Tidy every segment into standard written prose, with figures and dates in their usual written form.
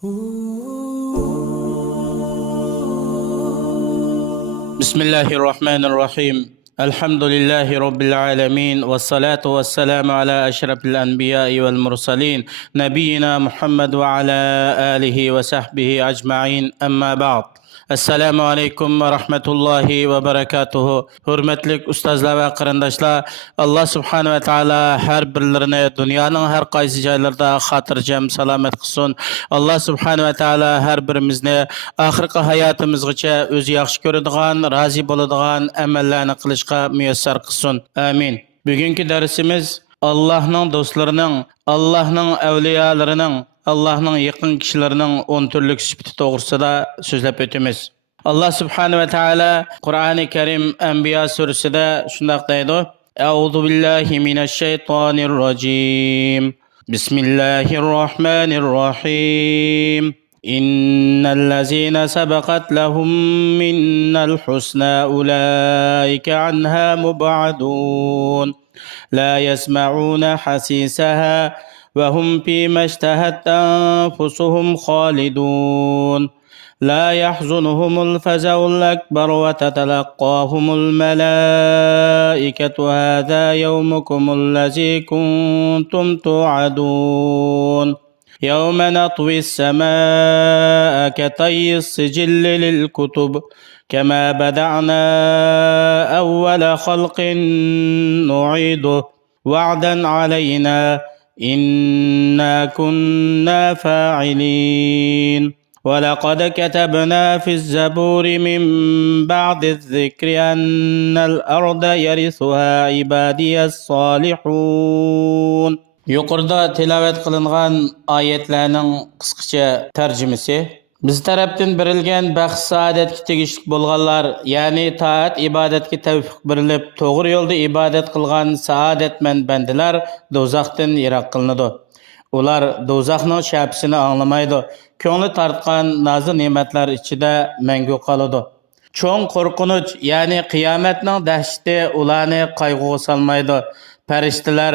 بسم الله الرحمن الرحيم. الحمد لله رب العالمين، والصلاة والسلام على أشرف الأنبياء والمرسلين نبينا محمد وعلى آله وصحبه أجمعين. أما بعد. Assalamu alaikum ve rahmetullahi ve berekatuhu. Hürmetlik ustazlar ve qarindoshlar, Allah subhanahu ve taala her birlerini dünyanın her qaysi joylarida xotirjam salomat qilsin. Allah subhanahu ve taala her birimizni oxirgi hayotimizgacha o'zi yaxshi ko'radigan, rozi bo'ladigan amallarni qilishga muyassar qilsin. Amin. Bugungi darsimiz Allohning do'stlarining, Allohning avliyolarining, Allah'ın yakın kişilerinin 10 türlük sıfatı doğrusunda sözlep ötümüz. Allah subhanahu ve teala Kur'an-ı Kerim Enbiya suresinde şundak deydi. Euzu billahi mineşşeytanirracim. Bismillahirrahmanirrahim. İnnellezîne sebekat lehum minnel husnâ ulaike anhâ mub'adûn. La yesma'ûne hasîsehâ وهم فيما اشتهت أنفسهم خالدون لا يحزنهم الفزع الأكبر وتتلقاهم الملائكة هذا يومكم الذي كنتم توعدون يوم نطوي السماء كطي السجل للكتب كما بدأنا أول خلق نعيده وعدا علينا إنا كنا فاعلين ولقد كتبنا في الزبور من بعد الذكر أن الأرض يرثها عبادي الصالحون. Yuqorida tilovat qilingan oyatlarning qisqacha tarjimasi. Biz tarafdan berilgan baxt saodatga tegishli bo'lganlar, ya'ni taat ibodatga tavfiq berilib, to'g'ri yo'lda ibodat qilgan saodatmand bandalar do'zaxdan yiroq qilinadi. Ular do'zaxning shapsini anglamaydi. Ko'ngli tortgan nozik ne'matlar ichida mangu qoladi. Cho'ng qo'rqinch, ya'ni qiyomatning dahshati ularni qayg'uga solmaydi. Farishtalar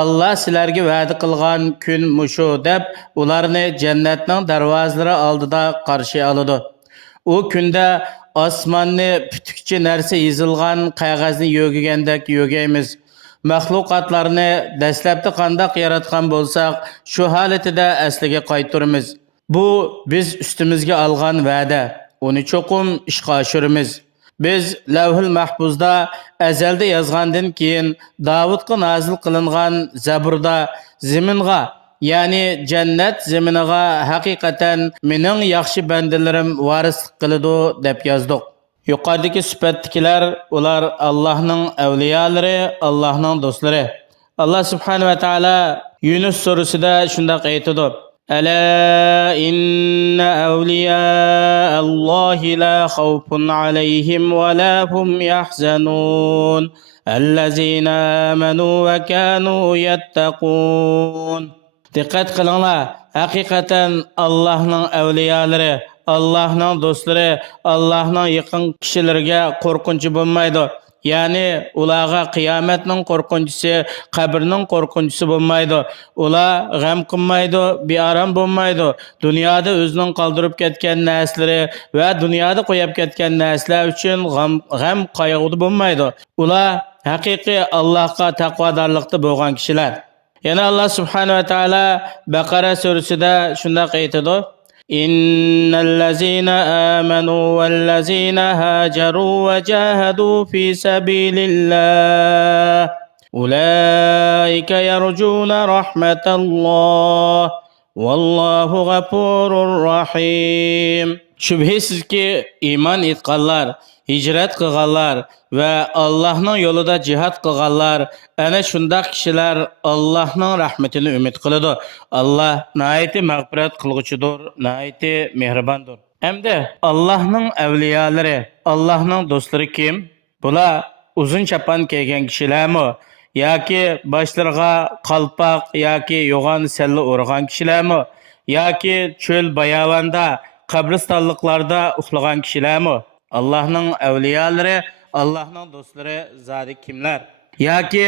Allah sizlarga va'da qilgan kun mushu deb ularni jannatning darvozalari oldida qarshi oladi. U kunda osmonni putukchi narsa yozilgan qog'ozni yo'gigandek yo'gaymiz. Mahluqotlarni dastlabda qandoq yaratgan bo'lsak, shu holatida asliga qaytaramiz. Bu biz ustimizga olgan va'da. Uni cho'qim ishga oshiramiz. Biz Lavhul Mahfuzda azalda yozgandan keyin Davudga nozil qilingan Zaburda zaminga, ya'ni jannat zaminiga haqiqatan mening yaxshi bandalarim varislik qiladi deb yozdik. Yuqoridagi sifatdagilar ular Allohning avliyolari, Allohning do'stlari. Allah subhanahu va taolo Yunus surasida shunday aytadi: ألا إن أولياء الله لا خوف عليهم ولا هم يحزنون الذين آمنوا وكانوا يتقون. Dikkat qilinglar, haqiqatan Allohning avliyolari, Allohning do'stlari, Allohning yaqin kishilariga qo'rqinchi bo'lmaydi. Yani ularga qiyomatning qo'rqinchisi, qabrning qo'rqinchisi bo'lmaydi. Ular g'am qilmaydi, bearam bo'lmaydi. Dunyoda o'zining qoldirib ketgan narsalari va dunyoda qo'yib ketgan narsalar uchun g'am qayg'uda bo'lmaydi. Ular haqiqiy Allohga taqvodorlikda bo'lgan kishilar. Yana Allah subhanahu va taolo Baqara surasida shunday aytadi: إن الذين آمنوا والذين هاجروا وجاهدوا في سبيل الله أولئك يرجون رحمة الله والله غفور رحيم. Şübhesiz ki iman etqanlar, hicret qilganlar va Allohning yo'lida jihad qilganlar ana shunday kishilar Allohning rahmatini umid qiladi. Alloh nihoyatda mag'firat qilguchidir, nihoyatda mehribondir. Hamda Allohning avliyolari, Allohning do'stlari kim? Bular uzun chapan kiygan kishilarmi? Yoki boshlariga qalpoq yoki yo'g'on salla o'rgan kishilarmi? Yoki cho'l bayovonda qabristonliklarda uxlagan kishilarmi? Allohning avliyolari, Allohning do'stlari zodi kimlar? Yoki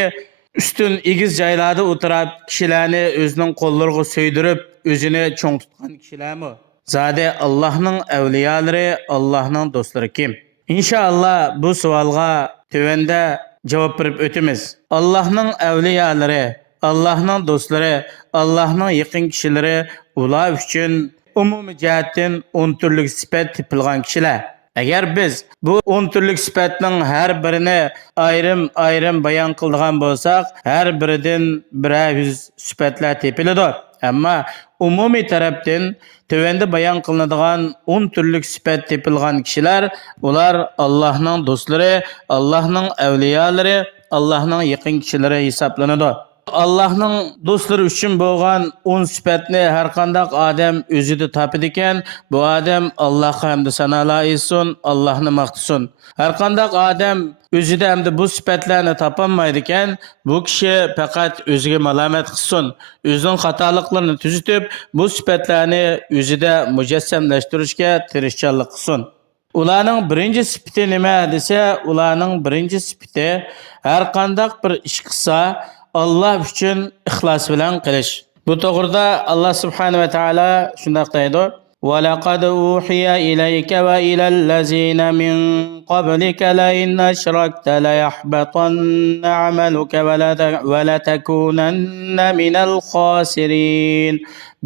Üstün igiz joylarda o'tirib, kishilarni o'zining qo'llariga so'ydirib, o'zini cho'ng tutgan kishilarmi? Zade Allohning avliyolari, Allohning do'stlari kim? İnşallah bu savolga tövende javob berib o'tamiz. Allohning avliyolari, Allohning do'stlari, Allohning yaqin kishilari ular uchun umumiy jihatdan 10 turli sifat topilgan kishilar. Agar biz bu 10 turli sifatning har birini ayrim bayon qiladigan bo'lsak, har biridan birer yüz sifatlar topiladi. Ammo umumiy tarafdan tövende bayon qilinadigan 10 turli sifat topilgan kishilar, ular Allohning do'stlari, Allohning avliyolari, Allohning yaqin kishilari hisoblanadi. Allohning do'stlari uchun bo'lgan 10 sifatni har qanday odam o'zida topadi ekan, bu odam Allohga hamd sanolar etsin, Allohni maqtasin. Har qanday odam o'zida hamda bu sifatlarni topolmaydi ekan, bu kishi faqat o'ziga malomat qilsin, o'zining xatoliklarini tuzitib, bu sifatlarni o'zida mujassamlashtirishga tirishchanlik qilsin. Ularning birinchi sifati nima desa, ularning birinchi sifati har qanday bir ish qilsa Allah uchun ixlos bilan qilish. Bu to'g'rida Alloh subhanahu va taolo shunday deydi: "Va laqad uhiya ilayka va ilal ladzina min qablika la in ashrakta la yahbatanna 'amaluka va la takunanna minal khasirin.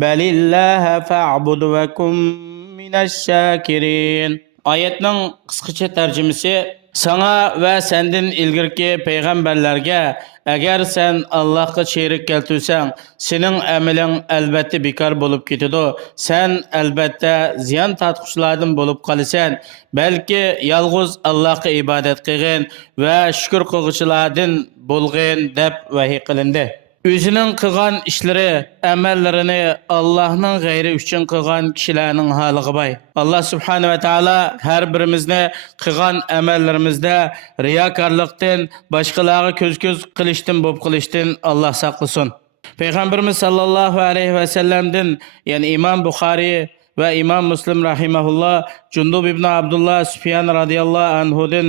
Balillaha fa'bud va kum minash shakirin." Oyatning qisqacha tarjimasi: sana va senden ilgirki peygamberlerge agar sen Allohga sherik keltirsang, sening ameling albatta bekor bo'lib ketadi. Sen albatta ziyon tortquchilardan bo'lib qolasan. Balki yolg'iz Allohga ibodat qilgin va shukr qiluvchilardan bo'lgin deb vahiy qilindi. Özünün qilgan ishlari, amallarini Allohning g'ayri uchun qilgan kishilarning holiga bay. Alloh subhanahu va taolo har birimizni qilgan amallarimizda riyokorlikdan, boshqalarga ko'z qilishdan bo'lib qilishdan Alloh saqlasin. Payg'ambarimiz sallallohu alayhi va sallamdan, ya'ni Imom Buxoriy va Imom Muslim rahimahulloh Jundub ibn Abdullah Sufyan radhiyallohu anhudan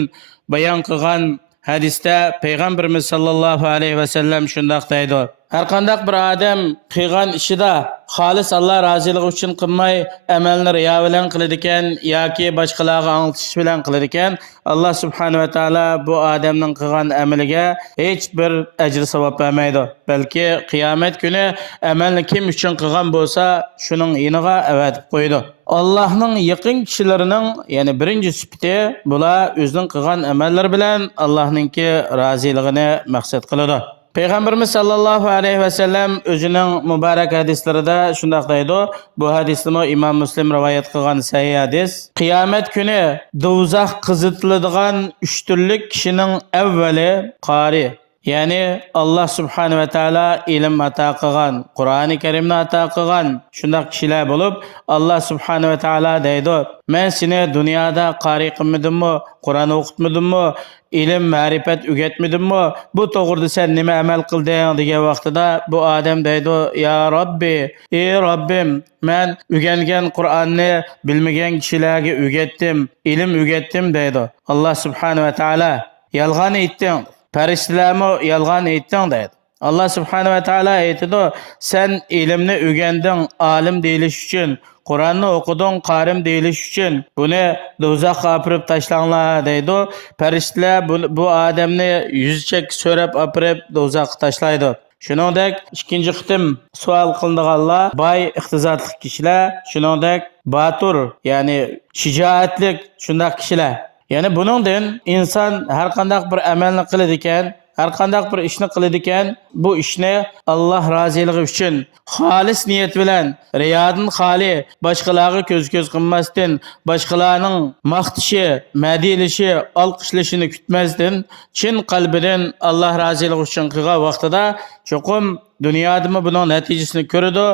bayon qilgan hadisda Peygamberimiz sallallahu aleyhi ve sellem şundak deydi: her qanday bir adam qilgan ishida xolis Allah roziligi uchun qilmay amalni riyo bilan qiladigan yoki boshqalarga anglatish bilan qiladigan, Alloh subhanahu va taolo bu odamning qilgan amaliga hech bir ajr savob bermaydi. Balki qiyomat kuni amalni kim uchun qilgan bo'lsa, shuning yiniga avatib qo'ydi. Allohning yaqin kishilarining, ya'ni birinchi sifati bular o'zining qilgan amallari bilan Allohningki roziligini maqsad qiladi. Peygamberimiz sallallahu aleyhi ve sellem özünün mübarek hadislerinde şundak deydi. Bu hadisini İmam Müslim rivayet kılgan sahih hadis. Kıyamet günü dozaq kızıtılıdığan üç türlük kişinin evveli qari. Yani Allah subhanahu ve taala ilim ata qilgan, Qur'oni Karimni ata qilgan shunday kishilar bo'lib, Allah subhanahu ve taala deydi: "Men seni dunyoda qari qilmadimmi, Qur'on o'qitmadimmi, ilim, ma'rifat o'rgatmadimmi? Bu to'g'rida sen nima amal qilding?" degan vaqtida bu odam deydi: "Ya Robbi, ey Robbim, men o'rgangan Qur'onni bilmagan kishilarga o'rgatdim, ilim o'rgatdim" deydi. Allah subhanahu ve taala: "Yolg'on aytding. Farishtalarmi yolg'on aytding" deydi. Allah subhanahu ve taala aytadi: "Sen ilimni o'rganding, olim deyilish uchun, Qur'onni o'qiding, qarim deyilish uchun, buni do'zaxga apirib tashlanglar" deydi. Farishtalar bu odamni yuzchak so'rab apirib do'zaxga tashlaydi. Shuningdek, ikkinchi qitim savol qilinganlar boy iqtisodli kishilar, shuningdek batur, ya'ni shijoatlik shunday kishilar. Yani buningdan inson har qanday bir amalni qiladi ekan, har qanday bir ishni qiladi ekan, bu ishni Alloh roziligi uchun xolis niyat bilan, riyodan xoli, boshqalarga ko'z qilmasdan, boshqalarning maqtishi, madilishi, olqishlashini kutmasdan, chin qalbidan Alloh roziligi uchun qilgan vaqtida cho'qim dunyodami buning natijasini ko'radi,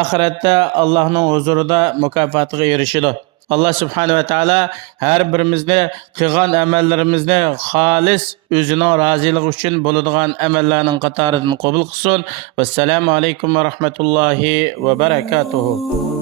oxiratda Allohning huzurida mukofotiga erishadi. Allah subhanahu ve taala her birimizni qilgan amallarimizni xolis o'zining roziligi uchun bo'ladigan amallarning qatoridan qabul qilsin. Vassalamu alaykum va rahmatullohi va barakatuh.